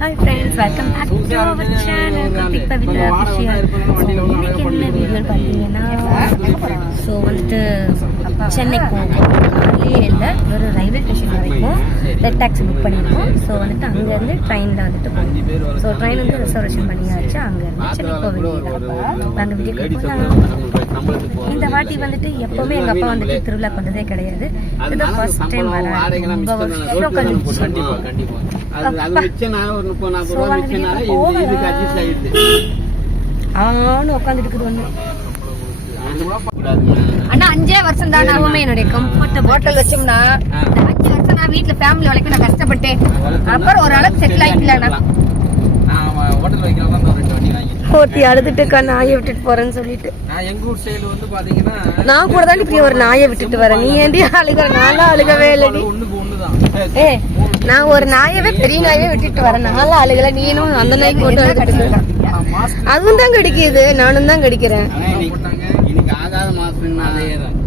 Hi friends welcome back to our channel Kiruthik Pavithra official இன்னைக்கு என்ன வீடியோன்னு பார்த்தீங்கன்னா ஸோ வந்துட்டு சென்னைக்கு போகும் கார்லேயே இல்லை ஒரு ரயில்வே ஸ்டேஷன் வரைக்கும் ரெட் டாக்ஸி புக் பண்ணியிருக்கோம். ஸோ வந்துட்டு அங்கேருந்து ட்ரெயினில் வந்துட்டு போகணும். ஸோ ட்ரெயின் வந்து ரிசர்வேஷன் பண்ணியாச்சு. அங்கேருந்து சென்னை போக வேண்டியது நாங்கள் வீட்டுக்கு போகலாம் இந்த வாட்டி வந்துட்டு எப்பவுமே எங்க அப்பா வந்துட்டு திருவிழா வந்ததே கிடையாது. இதுதான் ஃபர்ஸ்ட் டைம் ரொம்ப வருஷம். கழிச்சு இது ஆன்னு உட்காந்துட்டு ஒண்ணு. அண்ணா அஞ்சே வருஷம் தான் எப்பவுமே என்னுடைய கம்ஃபர்டபுள் ஹோட்டல் வச்சோம்னா அஞ்சு வருஷம் நான் வீட்டுல ஃபேமிலி வரைக்கும் நான் கஷ்டப்பட்டேன். அப்புறம் ஒரு அளவுக்கு செட்டில் ஆயிக்கல நான் ஹோட்டல் வைக்கலாம் தான் ரெண்டு வண்டி வாங்கி போட்டி அழுதுட்டு நாயை விட்டுட்டு போறேன்னு சொல்லிட்டு. நான் எங்க ஊர் சைடு வந்து பாத்தீங்கன்னா நான் கூட தான் இப்படி ஒரு நாயை விட்டுட்டு வரேன். நீ ஏண்டி அழுகிற? நான்லாம் அழுகவே இல்லடி ஏ நான் ஒரு நாயவே பெரிய நாயவே விட்டுட்டு வரேன். நான்லாம் அழுகல. நீனும் அந்த நாய்க்கு போட்டு அழுதுட்டு. அதுவும் தான் கடிக்குது. நானும் தான் கடிக்கிறேன்.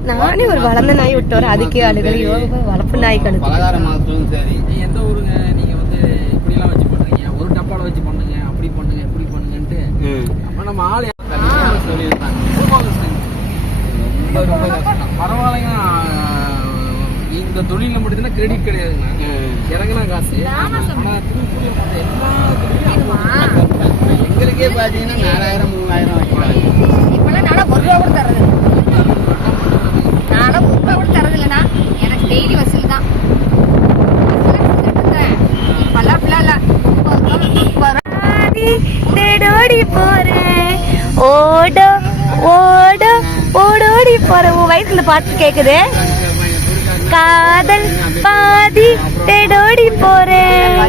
நானே ஒரு வளர்ந்த நாய் விட்டு வரேன். அதுக்கே அழுகல போய் வளர்ப்பு நாய் கழுது பலகார மாசத்தும் சரி நீ எந்த ஊருங்க நீங்க வந்து இப்படி எல்லாம் வச்சு பண்றீங்க ஒரு டப்பால வச்சு பண்ணுங்க அப்படி பண்ணுங்க இப்படி பண்ணுங்கன்ட்டு அப்ப நம்ம ஆள் சொல்லியிருந்தாங்க ரொம்ப கஷ்டம். ரொம்ப ரொம்ப கஷ்டம் பரவாயில்லைங்க இந்த தொழில மட்டும்தான் கிரெடிட் கிடையாதுங்க இறங்கினா காசு. ஆனா திருப்பூர்ல எங்களுக்கே பாத்தீங்கன்னா நாலாயிரம் மூவாயிரம் இப்பெல்லாம் நானும் ஒரு ரூபா கூட தர்றது நானும் ஒரு ரூபா கூட தரது இல்லைண்ணா எனக்கு டெய்லி வசூல் தான். இப்பெல்லாம் அப்படிலாம் இல்லை போறேன் ஓட ஓட ஓடோடி போறேன். உன் வயசுல பாட்டு கேக்குது. காதல் பாதி தேடோடி போறேன்.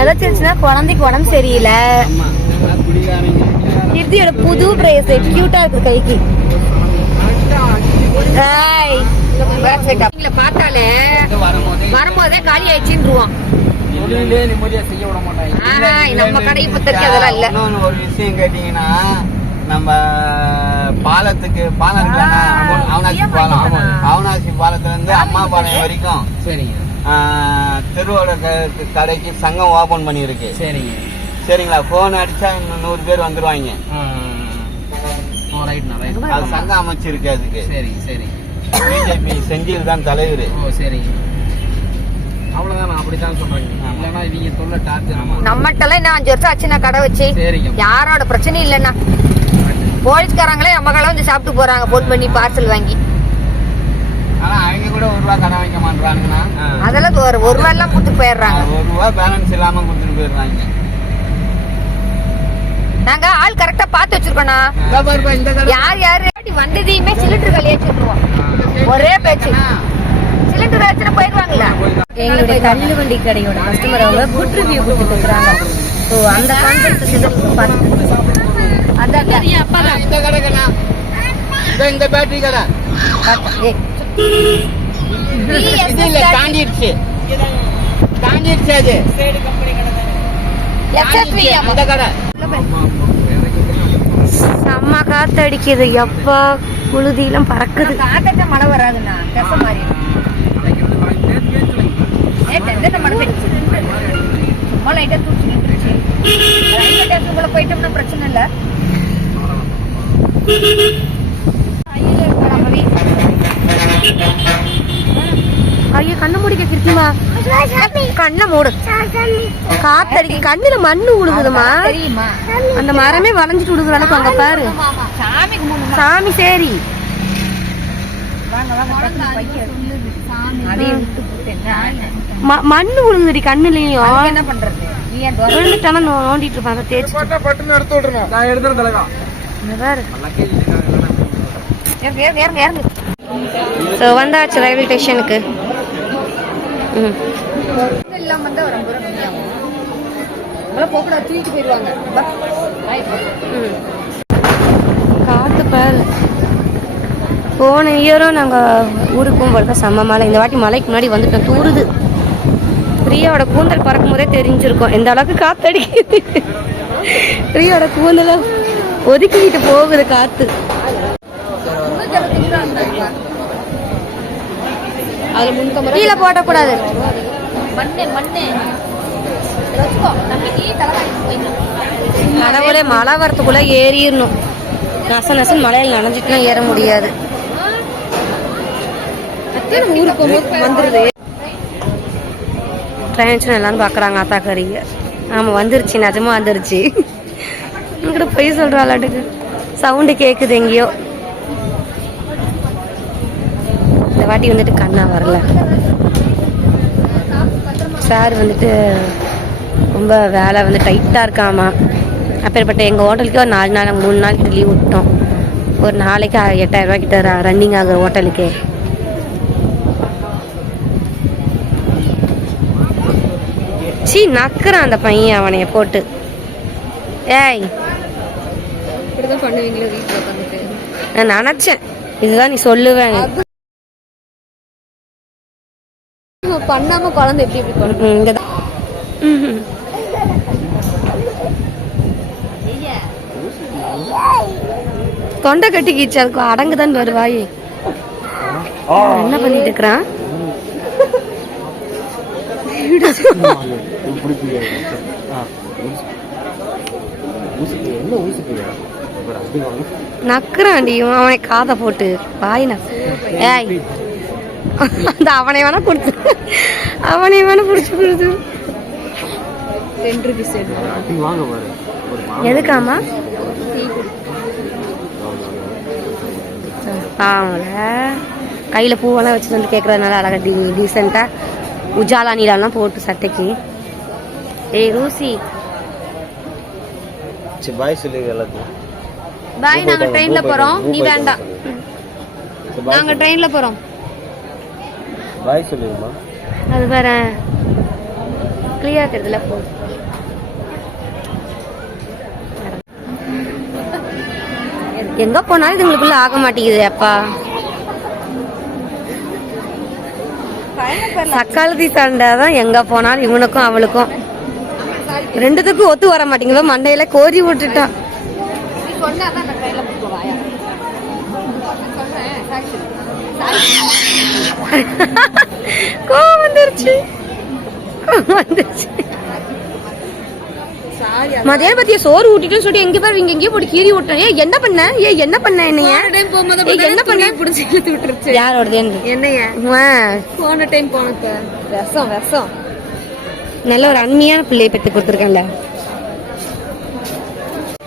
எதாச்சுன்னா குழந்தைக்கு உடம்பு சரியில்லை. கிருத்தியோட புது பிரேஸ்லெட் கியூட்டா இருக்கு கைக்கு. பார்த்தாலே வரும்போதே காலி ஆஹா, நம்ம கடை இப்போதைக்கு அதெல்லாம் இல்ல. ஒரு விஷயம் கேட்டீங்கன்னா நம்ம பாலத்துக்கு பாலம் இருக்குல்லண்ணா அவன- அவனாசி பாலம் அவனாசி பாலத்துல இருந்து அம்மா பாளையம் வரைக்கும் சரிங்க. திருவோட க- கடைக்கு சங்கம் ஓபன் பண்ணியிருக்கு. சரிங்க. சரிங்களா? போன் அடிச்சா இன்னும் நூறு பேர் வந்துருவாங்க. அது சங்கம் அமைச்சிருக்கு அதுக்கு. சரிங்க சரிங்க பிஜேபி செஞ்சில் தான் தலைவர். ஓ சரிங்க அவ்வளோதான் நான் அப்படித்தான் சொல்றேங்க. இல்லைன்னா இவங்க தொல்லை டார்ச்சர் ஆமா. நம்மகிட்டலாம் என்ன அஞ்சு வருஷம் ஆச்சு நான் கடை வச்சு. யாரோட பிரச்சனையும் இல்லைண்ணா. போலீஸ்காரங்களே நம்ம கடை வந்து சாப்பிட்டு போறாங்க. ஃபோன் பண்ணி பார்சல் வாங்கி. ஆனா அவங்க கூட ஒரு ரூபா கடன் வைக்க மாட்டானுங்கண்ணா அதெல்லாம் ஒரு ஒரு ரூபா எல்லாம் கொடுத்துட்டு போயிடுறாங்க. ஒரு ரூபா பேலன்ஸ் இல்லாம கொடுத்துட்டு போயிடுறாங்க. நாங்க ஆள் கரெக்டா பார்த்து கடை யார் யாரு? வந்ததையுமே சிலிண்டர் கழியா சொல்லுவோம் ஒரே பேச்சு. சிலிண்டர் வச்சுட்டு போயிடுவாங்களா எங்களுடைய தள்ளு வண்டி கடையோட கஸ்டமர் அவங்க குட் ரிவ்யூ கொடுத்துட்டு இருக்கிறாங்க. ஸோ அந்த கான்செப்ட் பார்த்து இந்த கடை கண்ணா இதோ இந்த பேட்டரி கடை. இது இல்ல தாண்டிடுச்சு. தாண்டிடுச்சு அது. தாண்டிடுச்சு, அந்த கடை. செம்ம காத்தடிக்குது. எப்பா புழுதியெல்லாம் பறக்குது. காத்தட்ட மழை வராதுண்ணா. பெச மாதிரி. மழை பெய்யுச்சு சும்மா லைட்டா தூச்சி நின்றுச்சு. போயிட்டோம்னா பிரச்சனை இல்ல கையில இருக்கா நம்ம வீட்டு ஐயோ கண்ணை மூடிக்க கிருத்திமா. கண்ணை மூடு. காத்தடிக்கு கண்ணுல மண்ணு உழுகுதுமா? தெரியுமா அந்த மரமே வளைஞ்சிட்டு விடுது அளவுக்கு அங்க பாரு. சாமி சரி. மண்ணு விழுகுதுடி கண்ணுலயும். என்ன பண்றது? நீ ஏன் தோசை விழுந்துட்டானா நோண்டிட்டு இருப்பாங்க தேய்ச்சி நான் எடுத்துறேன் தலைவா. ஸோ வந்தாச்சு ரயில்வே ஸ்டேஷனுக்கு ம். இது இல்லாம தான் ஒரு ஐம்பது ரூபா கம்மியாகும். இவ்வளோ போக்கூடாது தூக்கிட்டு போயிடுவாங்க. பா. வாய் போ. ம். காத்து பாரு. போன இயரும் நாங்கள் ஊருக்கு போகும்போது செம்ம மழை. இந்த வாட்டி மலைக்கு முன்னாடி வந்துட்டோம். தூருது. பிரியாவோட கூந்தல் பறக்கும் போதே தெரிஞ்சிருக்கும். எந்த அளவுக்கு காத்தடிக்குது. பிரியாவோட கூந்தலை ஒதுக்கிக்கிட்டு போகுது காத்து. கீழே போயிடணும் கடவுளே மழை வரத்துக்குள்ள ஏறிடணும். நச நசன் மழையில் நனைஞ்சிட்டுனா ஏற முடியாது. ஊருக்கு போகும்போது வந்துருது. ட்ரெயின்ஸ் எல்லாரும் பார்க்குறாங்க அத்தாக்கறிங்க ஆமாம் வந்துருச்சு. நிஜமா வந்துருச்சு. கூட போய் சொல்கிறாளாட்டுக்கு சவுண்டு கேட்குது எங்கேயோ. இந்த வாட்டி வந்துட்டு கண்ணா வரல. சார் வந்துட்டு ரொம்ப வேலை வந்து டைட்டாக இருக்காமா. அப்பேற்பட்ட எங்கள் ஹோட்டலுக்கு ஒரு நாலு நாள் மூணு நாள் கிட்ட லீவ் விட்டோம். ஒரு நாளைக்கு எட்டாயிரம் ரூபாய் கிட்ட ரன்னிங் ஆகுற ஹோட்டலுக்கு. சீ நக்குறான் அந்த பையன் அவனைய போட்டு. ஏய் இப்படிதான் பண்ணுவீங்களா வீட்டுல உட்காந்துட்டு நான் நினச்சேன். இதுதான் நீ சொல்லுவேன் பண்ணாம குழந்தை எப்படி எப்படி பண்ணும் இங்கே தான் தொண்டை கட்டிக்கிச்சு அதுக்கு அடங்குதான் வருவாய் என்ன பண்ணிட்டு இருக்கிறான்? நக்குறான்டி அவனை காதை போட்டு வாய் ந ஏய். அந்த அவனை வேணா கொடுத்து அவனை வேணா பிடிச்சி கொடுத்து எதுக்காமா பாவங்கள கையில் பூவெல்லாம் வச்சுட்டு வந்து கேட்குறதுனால அழகா டி டீசெண்டாக உஜாலா நீலாலாம் போட்டு சட்டைக்கு. ஏய் ரூசி. சரி பாய் சொல்லி எல்லாத்தையும் பாய் நாங்க ட்ரெயின்ல போறோம். நீ வேண்டாம். நாங்க ட்ரெயின்ல போறோம். பாய் சொல்லிடுமா அது வேற கிளியர் தெரியுதுல போ எங்க போனாலும் இதுங்களுக்குள்ள ஆக மாட்டேங்குது அப்பா. சக்காலத்தி சண்டை தான் எங்க போனாலும் இவனுக்கும் அவளுக்கும். ரெண்டுத்துக்கும் ஒத்து வர மாட்டேங்குது. மண்டையில கோரி விட்டுட்டான். சொன்னா தான் நான் ட்ரெயின்ல போவாயா கோவம் வந்துருச்சு. கோவம் வந்துருச்சு. மதியானம் பத்திய சோறு ஊட்டிட்டு சொல்லிட்டு எங்க பாரு இங்க எங்கேயோ போட்டு கீறி விட்டேன். ஏய் என்ன பண்ண? ஏய் என்ன பண்ண என்னைய? டைம் போகும்போது என்ன பண்ண? புடிச்சு இழுத்து விட்டுருச்சு. யாரோடது என்னைய? போன டைம் போனப்ப. விஷம் விஷம் நல்ல ஒரு அண்மையான பிள்ளையை பெற்று கொடுத்துருக்கேன்ல.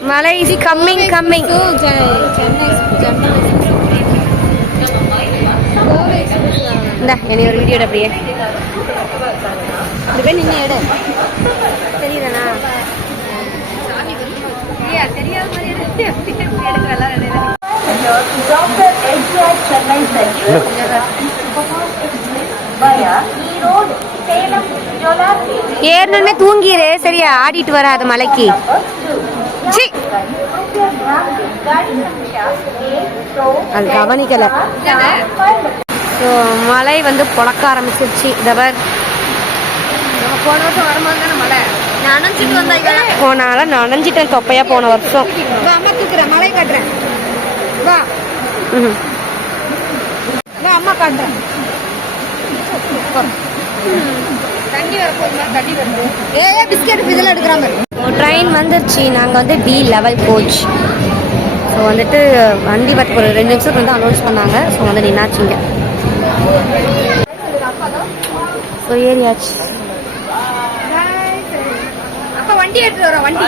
மழை இது கம்மிங் கம்மிங் இந்த என்னை ஒரு வீடியோ அப்படியே. இப்படி போய் நின்று எடு தெரியுதாண்ணா? ஏறணுமே தூங்கிடு சரியா ஆடிட்டு வராத மலைக்கு. அது கவனிக்கல. ஸோ மழை வந்து புழக்க ஆரம்பிச்சிருச்சு. இதவர் நம்ம போன வருஷம் வரும்போது தானே மழை நினைச்சிட்டு வந்தாங்க போனால நனைஞ்சிட்டேன் தொப்பையா போன வருஷம். வா அம்மா தூக்குறேன் மழை காட்டுறேன் வா. வா அம்மா காட்டுறேன் தண்ணி வரப்போகுமா தண்ணி வருது ஏ பிஸ்கெட் இதெல்லாம் எடுக்கிறாங்க. ட்ரெயின் வந்துருச்சு. நாங்கள் வந்து டி லெவல் கோச் ஸோ வந்துட்டு வண்டி பார்த்து ஒரு ரெண்டு நிமிஷத்துக்கு வந்து அனௌன்ஸ் பண்ணாங்க. ஸோ வந்து நின்னாச்சுங்க ஸோ ஏரியாச்சு அப்பா வண்டி எடுத்துட்டு வரோம் வண்டி.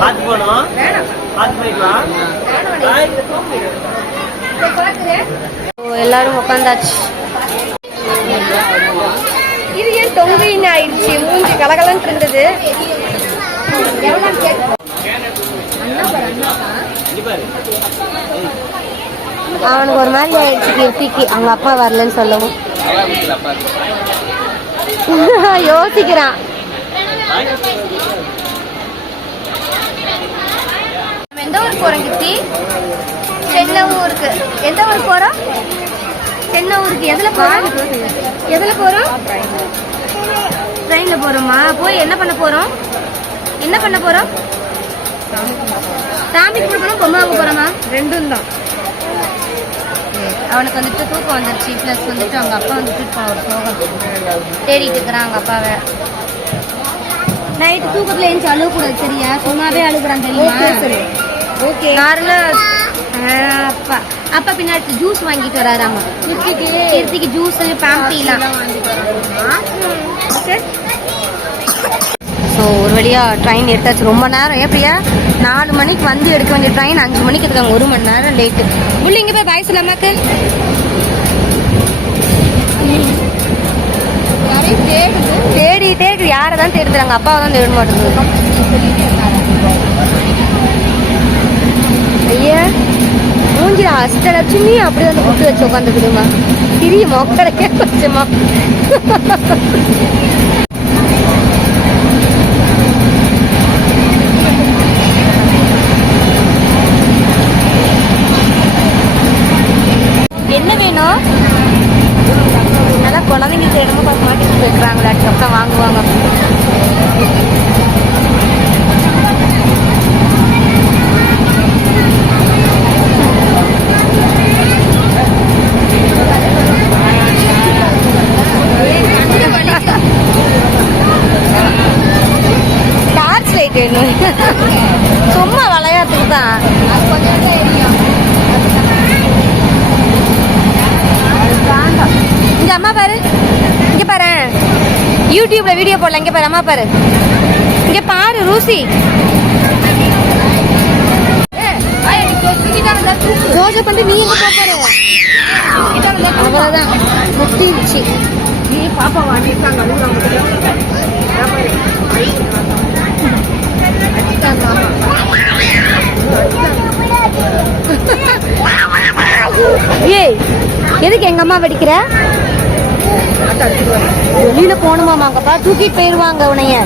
பார்த்து போனோம் பார்த்து போய்க்கலாம். எல்லாரும் உட்காந்தாச்சு இது ஏன் தொங்குன்னு ஆயிடுச்சு? மூஞ்சி கலகலன்னு இருந்தது. அவனுக்கு ஒரு மாதிரி ஆயிடுச்சு கீர்த்திக்கு அவங்க அப்பா வரலன்னு சொல்லவும். யோசிக்கிறான். எந்த ஊருக்கு போறோம் கீர்த்தி? சென்னை ஊருக்கு. எந்த ஊருக்கு போறோம்? சென்னை ஊருக்கு. எதுல போறோம்? எதுல போறோம்? ட்ரெயின்ல போறோமா? போய் என்ன பண்ண போறோம்? என்ன பண்ண போகிறோம் சாமி கும்பிட போகிறோம் பொம்மை வாங்க போகிறோமா ரெண்டும் தான். அவனுக்கு வந்துட்டு தூக்கம் வந்துருச்சு. ப்ளஸ் வந்துட்டு அவங்க அப்பா வந்துட்டு ஒரு சோகம் தேடிட்டு இருக்கிறான் அவங்க அப்பாவை. நைட்டு தூக்கத்தில் எழுந்து அழுகக்கூடாது சரியா? சும்மாவே அழுகுறான் தெரியுமா? ஓகே நார்மலா அப்பா. அப்பா பின்னாடி ஜூஸ் வாங்கிட்டு வராராமா? கீர்த்திக்கு ஜூஸ் பாம்பிலாம் ஸோ ஒரு வழியாக ட்ரெயின் எடுத்தாச்சு ரொம்ப நேரம். ஏன் நாலு மணிக்கு வந்து எடுக்க வேண்டிய ட்ரெயின் அஞ்சு மணிக்கு எடுக்காங்க ஒரு மணி நேரம் லேட்டு உள்ள இங்கே போய் பாய் சொல்லாமாக்கு தேடி தேடி யாரை தான் தேடுறாங்க அப்பாவை தான் தேட மாட்டேங்குது ஐயா மூஞ்சில அஷ்டலட்சுமி அப்படியே வந்து புட்டு வச்சு உட்காந்துக்கிடுமா சிறிய மொக்கடைக்கே கொஞ்சமா நல்லா குழந்தைங்களுக்கு என்னமோ பார்த்து மாட்டிட்டு போயிருக்கிறாங்களே அப்புறம் வாங்குவாங்க டார்ச் லைட் வேணும். சும்மா விளையாட்டுக்கு தான். இங்க அம்மா பாரு. இங்க பாரு. யூடியூப்ல வீடியோ போடல. இங்க பாரு அம்மா பாரு. இங்க பாரு ரூசி. ஜோசப் வந்து நீ எங்க போக போற? அவ்வளவுதான். முட்டிடுச்சு ஏய் எதுக்கு எங்க அம்மா வெடிக்கிற? வெளியில போகணுமாமாங்கப்பா தூக்கிட்டு போயிருவாங்க உனைய